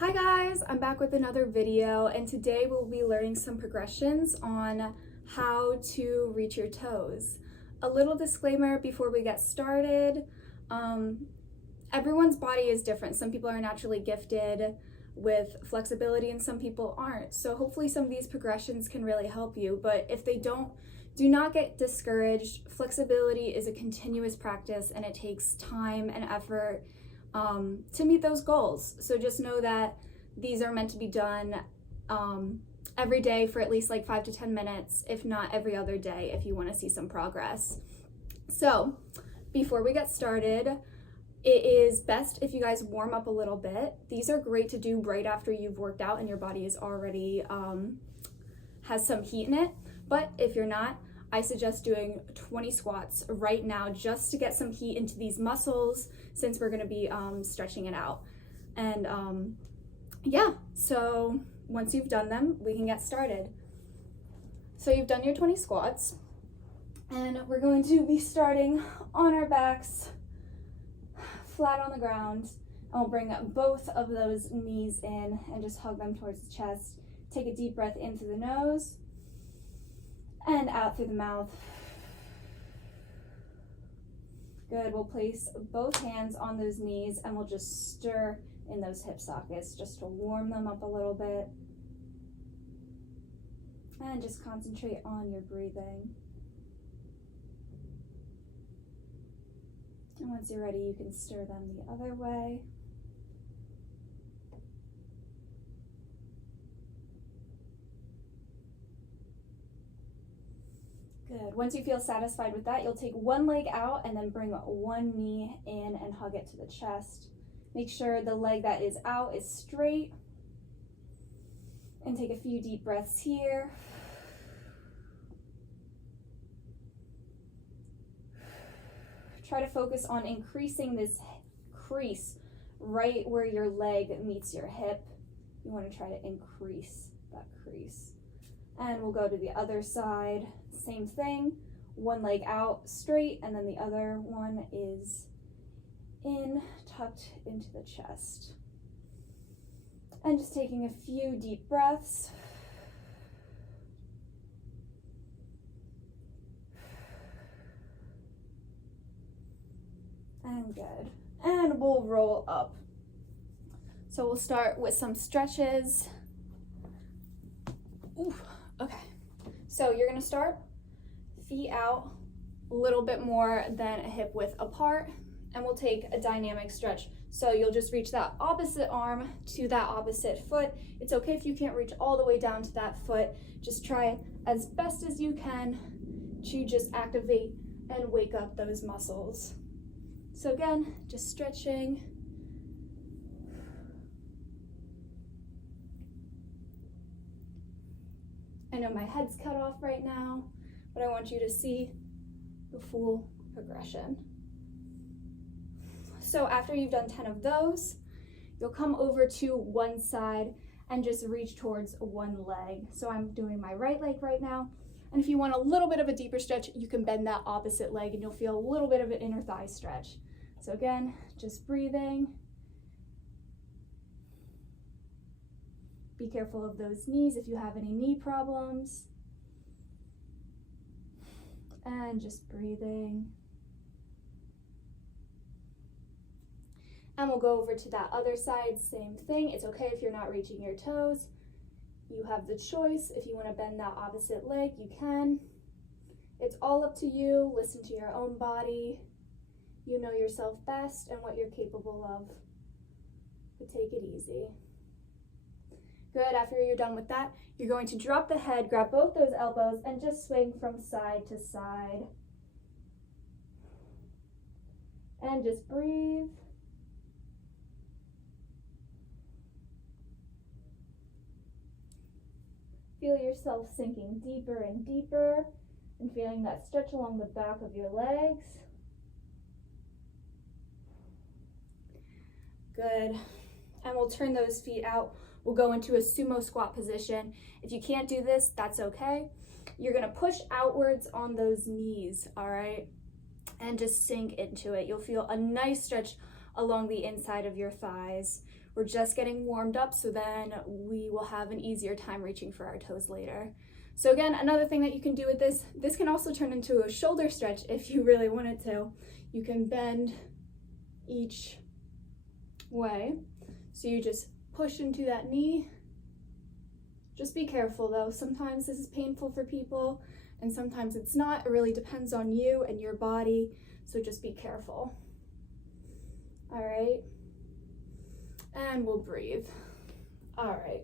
Hi guys, I'm back with another video, and today we'll be learning some progressions on how to reach your toes. A little disclaimer before we get started, everyone's body is different. Some people are naturally gifted with flexibility and some people aren't. So hopefully some of these progressions can really help you, but if they don't, do not get discouraged. Flexibility is a continuous practice and it takes time and effort to meet those goals. So just know that these are meant to be done every day for at least like 5 to 10 minutes, if not every other day, if you want to see some progress. So before we get started, it is best if you guys warm up a little bit. These are great to do right after you've worked out and your body is already has some heat in it. But if you're not, I suggest doing 20 squats right now just to get some heat into these muscles, since we're going to be stretching it out. And yeah, so once you've done them, we can get started. So you've done your 20 squats, and we're going to be starting on our backs, flat on the ground, and we'll bring both of those knees in and just hug them towards the chest. Take a deep breath in through the nose and out through the mouth. Good. We'll place both hands on those knees and we'll just stir in those hip sockets just to warm them up a little bit. And just concentrate on your breathing. And once you're ready, you can stir them the other way. Good. Once you feel satisfied with that, you'll take one leg out and then bring one knee in and hug it to the chest. Make sure the leg that is out is straight. And take a few deep breaths here. Try to focus on increasing this crease right where your leg meets your hip. You want to try to increase that crease. And we'll go to the other side. Same thing, one leg out straight, and then the other one is in, tucked into the chest. And just taking a few deep breaths. And good. And we'll roll up. So we'll start with some stretches. Ooh, okay. So you're gonna start feet out a little bit more than a hip width apart, and we'll take a dynamic stretch. So you'll just reach that opposite arm to that opposite foot. It's okay if you can't reach all the way down to that foot. Just try as best as you can to just activate and wake up those muscles. So again, just stretching. I know my head's cut off right now, but I want you to see the full progression. So after you've done 10 of those, you'll come over to one side and just reach towards one leg. So I'm doing my right leg right now. And if you want a little bit of a deeper stretch, you can bend that opposite leg and you'll feel a little bit of an inner thigh stretch. So again, just breathing. Be careful of those knees if you have any knee problems. And just breathing. And we'll go over to that other side, same thing. It's okay if you're not reaching your toes. You have the choice. If you want to bend that opposite leg, you can. It's all up to you. Listen to your own body. You know yourself best and what you're capable of. But take it easy. Good. After you're done with that, you're going to drop the head, grab both those elbows, and just swing from side to side. And just breathe. Feel yourself sinking deeper and deeper, and feeling that stretch along the back of your legs. Good. And we'll turn those feet out. We'll go into a sumo squat position. If you can't do this, that's okay. You're gonna push outwards on those knees, all right? And just sink into it. You'll feel a nice stretch along the inside of your thighs. We're just getting warmed up, so then we will have an easier time reaching for our toes later. So again, another thing that you can do with this can also turn into a shoulder stretch if you really wanted to. You can bend each way. So you just push into that knee. Just be careful though. Sometimes this is painful for people and sometimes it's not. It really depends on you and your body. So just be careful. All right. And we'll breathe. All right.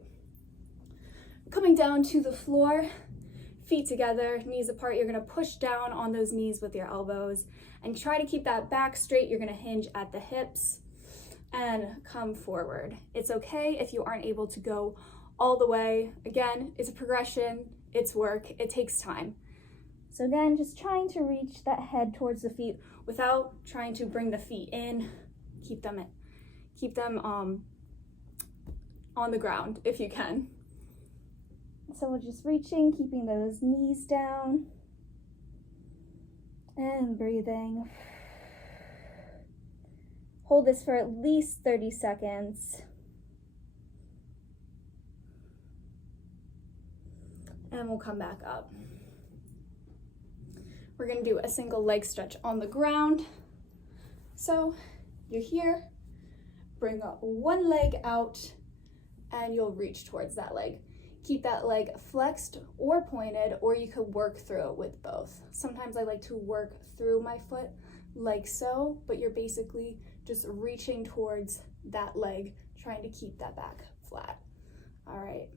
Coming down to the floor, feet together, knees apart. You're gonna push down on those knees with your elbows and try to keep that back straight. You're gonna hinge at the hips and come forward. It's okay if you aren't able to go all the way. Again, it's a progression, it's work, it takes time. So again, just trying to reach that head towards the feet without trying to bring the feet in. Keep them on the ground if you can. So we're just reaching, keeping those knees down and breathing. Hold this for at least 30 seconds. And we'll come back up. We're gonna do a single leg stretch on the ground. So you're here, bring up one leg out and you'll reach towards that leg. Keep that leg flexed or pointed, or you could work through it with both. Sometimes I like to work through my foot like so, but you're basically just reaching towards that leg, trying to keep that back flat. All right.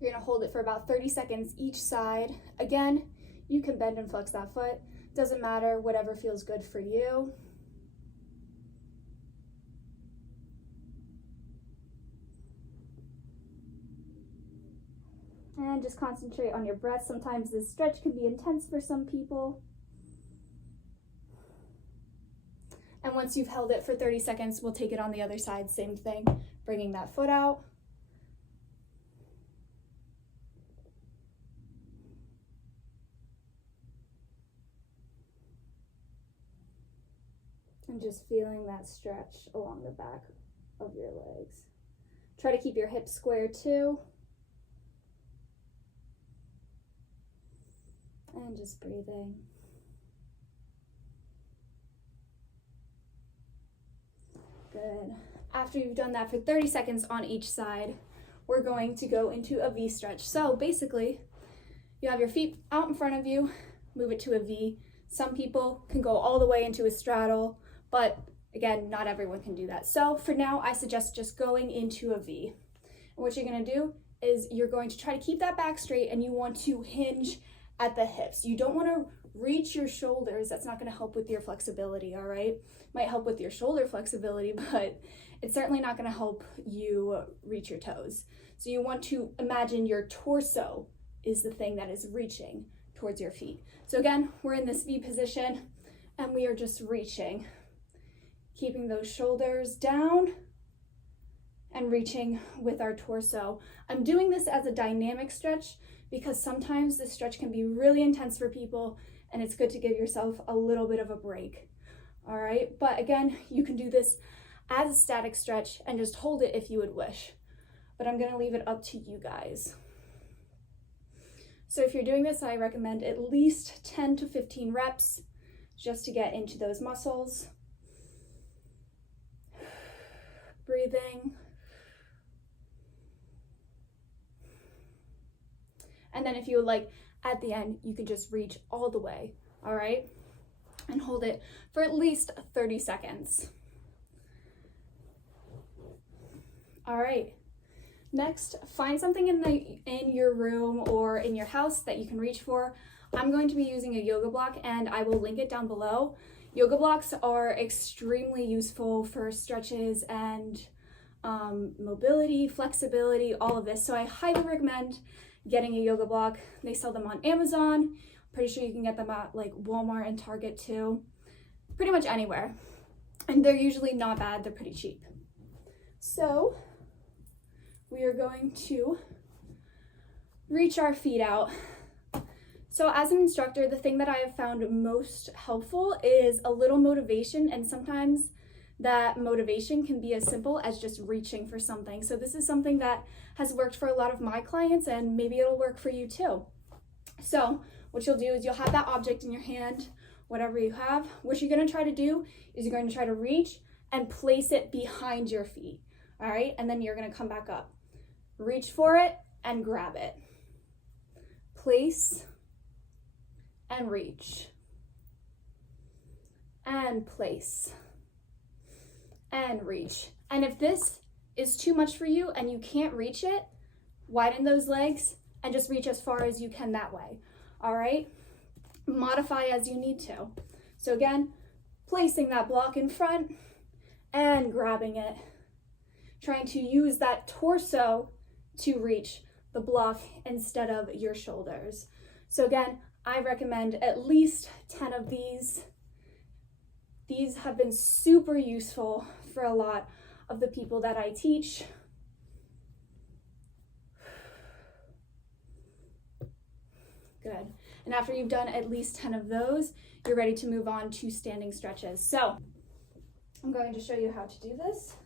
You're gonna hold it for about 30 seconds each side. Again, you can bend and flex that foot. Doesn't matter, whatever feels good for you. And just concentrate on your breath. Sometimes this stretch can be intense for some people. And once you've held it for 30 seconds, we'll take it on the other side, same thing, bringing that foot out. And just feeling that stretch along the back of your legs. Try to keep your hips square too. And just breathing. Good. After you've done that for 30 seconds on each side, we're going to go into a V stretch. So basically, you have your feet out in front of you, move it to a V. Some people can go all the way into a straddle, but again, not everyone can do that. So for now, I suggest just going into a V. And what you're gonna do is you're going to try to keep that back straight and you want to hinge at the hips. You don't want to reach your shoulders. That's not going to help with your flexibility, all right? Might help with your shoulder flexibility, but it's certainly not going to help you reach your toes. So you want to imagine your torso is the thing that is reaching towards your feet. So again, we're in this V position and we are just reaching, keeping those shoulders down and reaching with our torso. I'm doing this as a dynamic stretch because sometimes this stretch can be really intense for people and it's good to give yourself a little bit of a break. All right, but again, you can do this as a static stretch and just hold it if you would wish. But I'm gonna leave it up to you guys. So if you're doing this, I recommend at least 10 to 15 reps just to get into those muscles. Breathing. And then if you would like, at the end, you can just reach all the way, all right? And hold it for at least 30 seconds. All right. Next, find something in your room or in your house that you can reach for. I'm going to be using a yoga block and I will link it down below. Yoga blocks are extremely useful for stretches and mobility, flexibility, all of this. So I highly recommend getting a yoga block. They sell them on Amazon. Pretty sure you can get them at like Walmart and Target too. Pretty much anywhere. And they're usually not bad, they're pretty cheap. So we are going to reach our feet out. So as an instructor, the thing that I have found most helpful is a little motivation, and sometimes that motivation can be as simple as just reaching for something. So this is something that has worked for a lot of my clients, and maybe it'll work for you too. So what you'll do is you'll have that object in your hand, whatever you have. What you're going to try to do is you're going to try to reach and place it behind your feet. All right, and then you're going to come back up. Reach for it and grab it. Place and reach. And place and reach. And if this is too much for you and you can't reach it, widen those legs and just reach as far as you can that way. All right, modify as you need to. So again, placing that block in front and grabbing it, trying to use that torso to reach the block instead of your shoulders. So again, I recommend at least 10 of these. These have been super useful for a lot of the people that I teach. Good. And after you've done at least 10 of those, you're ready to move on to standing stretches. So I'm going to show you how to do this.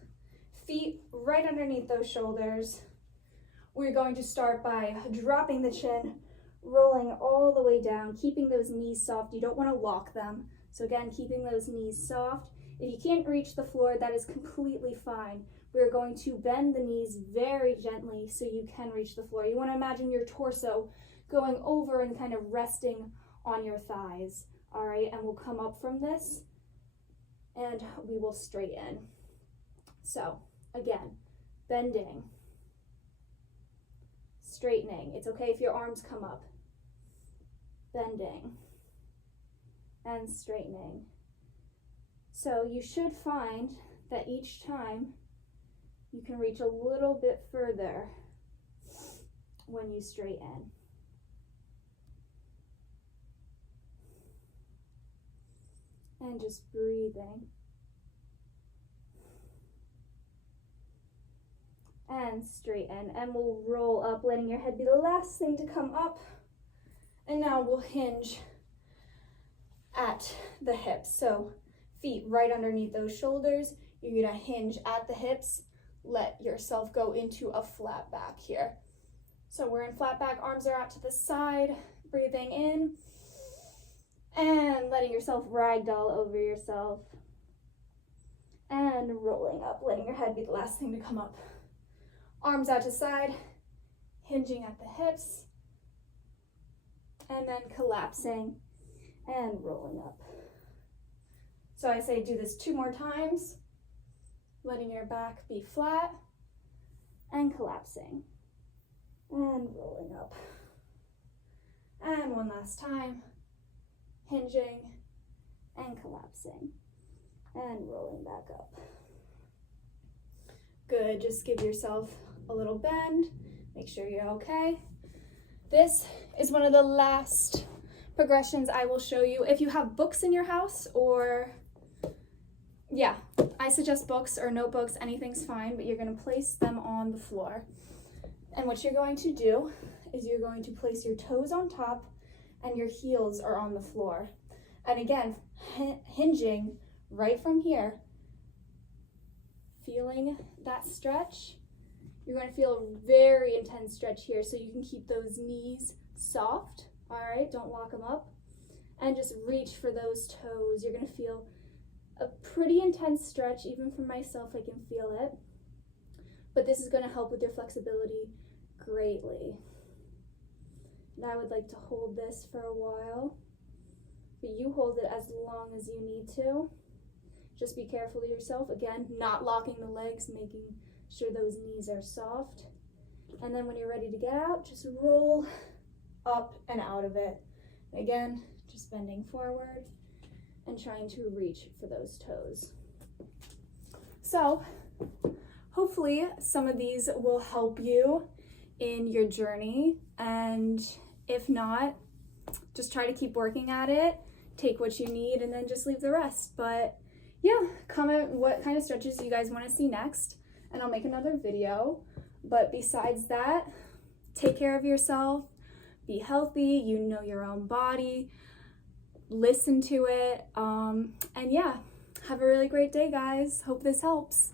Feet right underneath those shoulders. We're going to start by dropping the chin, rolling all the way down, keeping those knees soft. You don't want to lock them. So again, keeping those knees soft. If you can't reach the floor, that is completely fine. We're going to bend the knees very gently so you can reach the floor. You want to imagine your torso going over and kind of resting on your thighs. All right, and we'll come up from this and we will straighten. So again, bending, straightening. It's okay if your arms come up. Bending and straightening. So you should find that each time you can reach a little bit further when you straighten. And just breathing. And straighten. And we'll roll up, letting your head be the last thing to come up. And now we'll hinge at the hips. So feet right underneath those shoulders. You're gonna hinge at the hips. Let yourself go into a flat back here. So we're in flat back, arms are out to the side, breathing in. And letting yourself ragdoll over yourself. And rolling up, letting your head be the last thing to come up. Arms out to side, hinging at the hips. And then collapsing and rolling up. So I say do this 2 more times, letting your back be flat and collapsing and rolling up. And one last time. Hinging and collapsing and rolling back up. Good, just give yourself a little bend, make sure you're okay. This is one of the last progressions I will show you. If you have books in your house, or yeah, I suggest books or notebooks, anything's fine, but you're gonna place them on the floor. And what you're going to do is you're going to place your toes on top and your heels are on the floor. And again, hinging right from here, feeling that stretch. You're going to feel a very intense stretch here, so you can keep those knees soft, all right? Don't lock them up. And just reach for those toes. You're going to feel a pretty intense stretch. Even for myself, I can feel it. But this is going to help with your flexibility greatly. And I would like to hold this for a while, but you hold it as long as you need to. Just be careful of yourself. Again, not locking the legs, making sure those knees are soft. And then when you're ready to get out, just roll up and out of it. Again, just bending forward and trying to reach for those toes. So hopefully some of these will help you in your journey, and if not, just try to keep working at it, take what you need, and then just leave the rest. But yeah, comment what kind of stretches you guys want to see next, and I'll make another video. But besides that, take care of yourself, be healthy, you know your own body, listen to it, and yeah, Have a really great day, guys. Hope this helps.